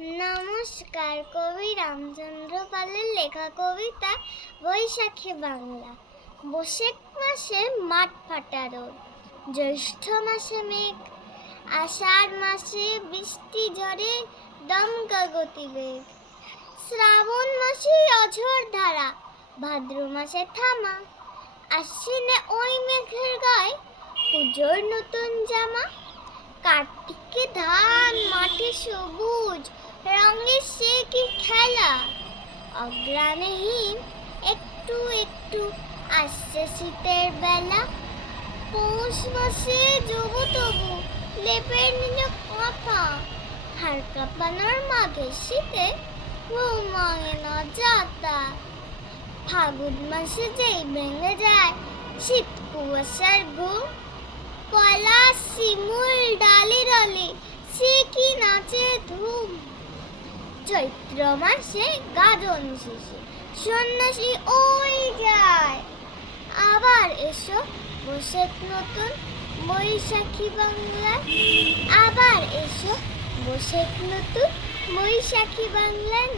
নমস্কার। কবি রামচন্দ্র পালের লেখা কবিতা বৈশাখী বাংলা। বৈশাখ মাসে মাঠ ফাটা রোদ, জ্যৈষ্ঠ মাসে মেঘ, আষাঢ় মাসে বৃষ্টি ঝরে দমকা গতিবেগ, শ্রাবণ মাসে অঝোর ধারা, ভাদ্র মাসে থামা, আশ্বিনে ওই মেঘের গায়ে পুজোর নতুন জামা, কার্তিকে ধান মাঠে সবুজ, রঙের সে কি খেলা, অগ্রাণে হিম একটু একটু আসছে শীতের বেলা, পৌষ মাসে যবু তবু লেপের নিচে কাঁথা, হাড় কাঁপানোর মাঘের শীতে ঘুম ভাঙে না যাতা, ফাগুন মাসে যেই ভেঙে যায় শীত কুয়াশার ঘুম, পলাশ শিমুল ডালে ডালে সে কি নাচে ধুম, চৈত্র মাসে গাজন শেষে সন্ন্যাসী ওই যায়, আবার এসো বৈশাখ নতুন বৈশাখী বাংলায়, আবার এসো বৈশাখ নতুন বৈশাখী বাংলায়।